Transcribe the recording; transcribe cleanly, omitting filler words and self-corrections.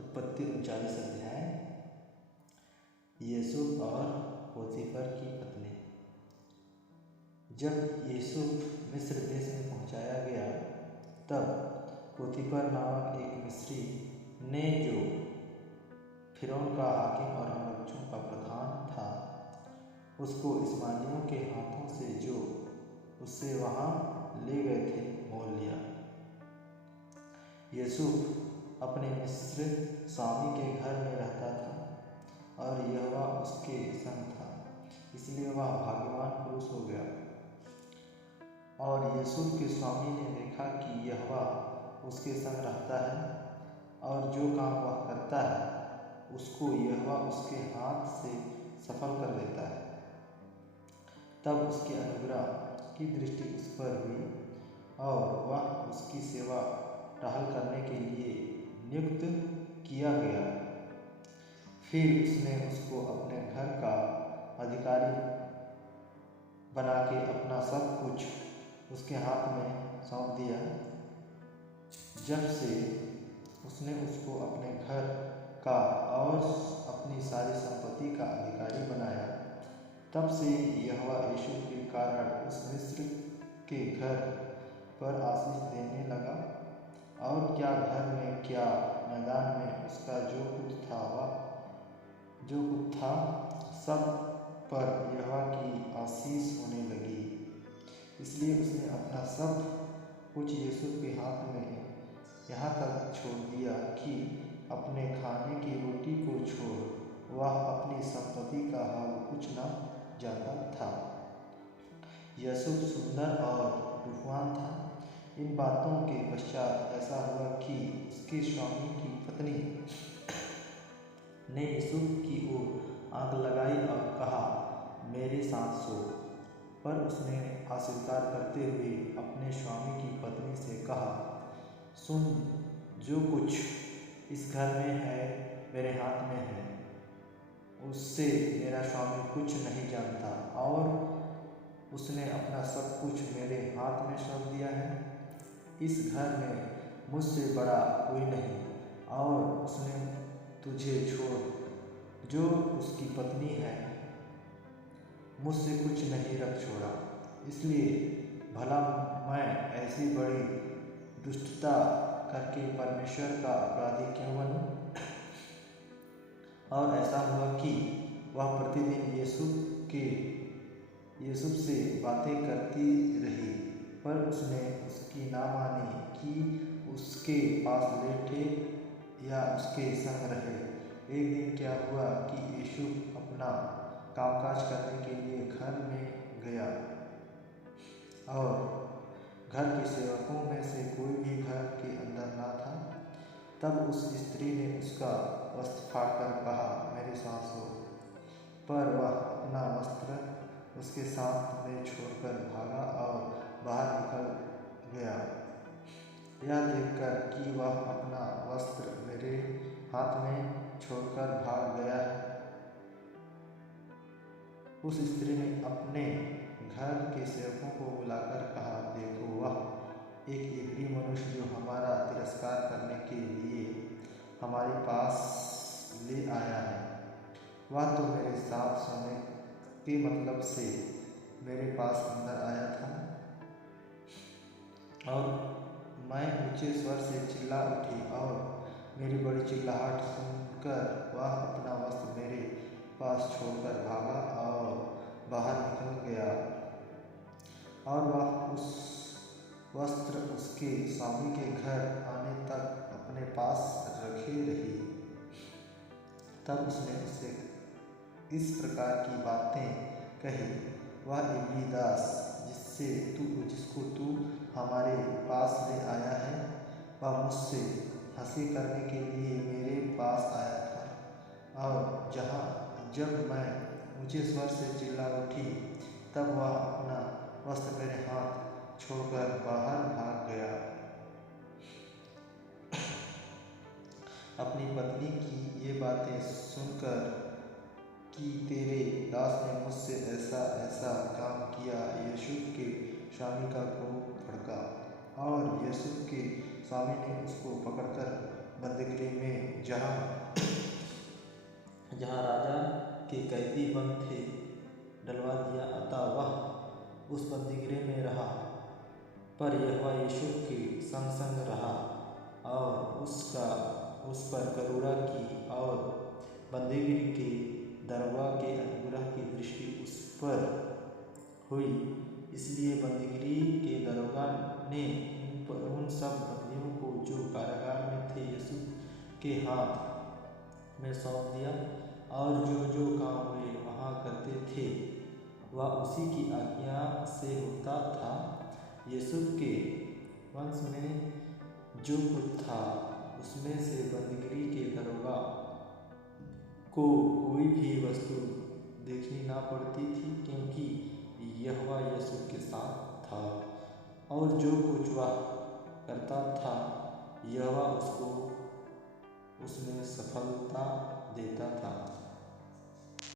उत्पत्ति 39 अध्याय। यूसुफ और पोतीफर की पत्नी। जब यूसुफ मिस्र देश में पहुंचाया गया, तब पोतीफर नामक एक मिस्री ने, जो फिरौन का हाकिम और अंगरक्षकों का प्रधान था, उसको इस्माइलियों के हाथों से जो उससे वहां ले गए थे मोल लिया। यूसुफ अपने मिस्र स्वामी के घर में रहता था और यहोवा उसके संग था, इसलिए वह भाग्यवान पुरुष हो गया। और यूसुफ के स्वामी ने देखा कि यहोवा उसके संग रहता है और जो काम वह करता है उसको यहोवा उसके हाथ से सफल कर देता है। तब उसके अनुग्रह की दृष्टि उस पर हुई और वह उसकी सेवा टहल करने के लिए नियुक्त किया गया। फिर उसने उसको अपने घर का अधिकारी बना के अपना सब कुछ उसके हाथ में सौंप दिया। जब से उसने उसको अपने घर का और अपनी सारी संपत्ति का अधिकारी बनाया, तब से यहोवा यूसुफ के कारण उस मिस्र के घर पर आशीष देने लगा। और क्या घर में क्या मैदान में उसका जो कुछ था सब पर यहोवा की आशीष होने लगी। इसलिए उसने अपना सब कुछ यूसुफ के हाथ में यहाँ तक छोड़ दिया कि अपने खाने की रोटी को छोड़ वह अपनी संपत्ति का हाल कुछ न जानता था। यूसुफ सुंदर और रूपवान था। इन बातों के पश्चात ऐसा हुआ कि उसके स्वामी की पत्नी ने यूसुफ की ओर आँख लगाई और कहा, मेरे साथ सो। पर उसने अस्वीकार करते हुए अपने स्वामी की पत्नी से कहा, सुन, जो कुछ इस घर में है मेरे हाथ में है, उससे मेरा स्वामी कुछ नहीं जानता और उसने अपना सब कुछ मेरे हाथ में सौंप दिया है। इस घर में मुझसे बड़ा कोई नहीं और उसने तुझे छोड़ जो उसकी पत्नी है मुझसे कुछ नहीं रख छोड़ा। इसलिए भला मैं ऐसी बड़ी दुष्टता करके परमेश्वर का अपराधी क्यों बनूं? और ऐसा हुआ कि वह प्रतिदिन यूसुफ से बातें करती रही, पर उसने उसकी ना मानी कि उसके पास लेटे या उसके संग रहे। एक दिन क्या हुआ कि यूसुफ अपना कामकाज करने के लिए घर में गया और घर के सेवकों में से कोई भी घर के अंदर न था। तब उस स्त्री ने उसका वस्त्र फाड़कर कहा, मेरे साथ सो। पर वह अपना वस्त्र उसके साथ में छोड़कर भागा और बाहर निकल गया। यह देखकर कि वह अपना वस्त्र मेरे हाथ में छोड़कर भाग गया है, उस स्त्री ने अपने घर के सेवकों को बुलाकर कहा, देखो, वह एक इब्री मनुष्य जो हमारा तिरस्कार करने के लिए हमारे पास ले आया है, वह तो मेरे साथ सोने के मतलब से मेरे पास अंदर आया था। और मैं ऊंचे स्वर से चिल्ला उठी और मेरी बड़ी चिल्लाहट सुनकर वह अपना वस्त्र मेरे पास छोड़कर भागा और बाहर निकल गया। और वह उस वस्त्र उसके स्वामी के घर आने तक अपने पास रखे रही। तब उसने उससे इस प्रकार की बातें कही, वह इब्री दास जिसको तू हमारे पास ले आया है, वह मुझसे हंसी करने के लिए मेरे पास आया था। और जब मैं ऊंचे स्वर से चिल्ला उठी, तब वह अपना वस्त्र मेरे हाथ छोड़कर बाहर भाग गया। अपनी पत्नी की ये बातें सुनकर कि तेरे दास ने मुझसे ऐसा ऐसा काम किया, यूसुफ के स्वामी का क्रोध भड़का और यूसुफ के स्वामी ने उसको पकड़कर बंदीगृह में जहाँ कई बंद थे डलवा दिया, अतः वह उस बंदीगृह में रहा। पर यहोवा यूसुफ के संग संग रहा और उस पर करुणा की और बंदीगृह के दरोगा के अनुग्रह की दृष्टि उस पर हुई। इसलिए बंदीगृह के दरोगा ने उन सब बंदियों को जो कारागार में थे यूसुफ के हाथ में सौंप दिया, और जो जो काम वे वहाँ करते थे वह उसी की आज्ञा से होता था। यूसुफ के वंश में जो कुछ था उसमें से बंदीगृह के दरोगा को कोई भी वस्तु देखनी ना पड़ती थी, क्योंकि यहोवा यूसुफ के साथ था, और जो कुछ वह करता था यहोवा उसको उसमें सफलता देता था।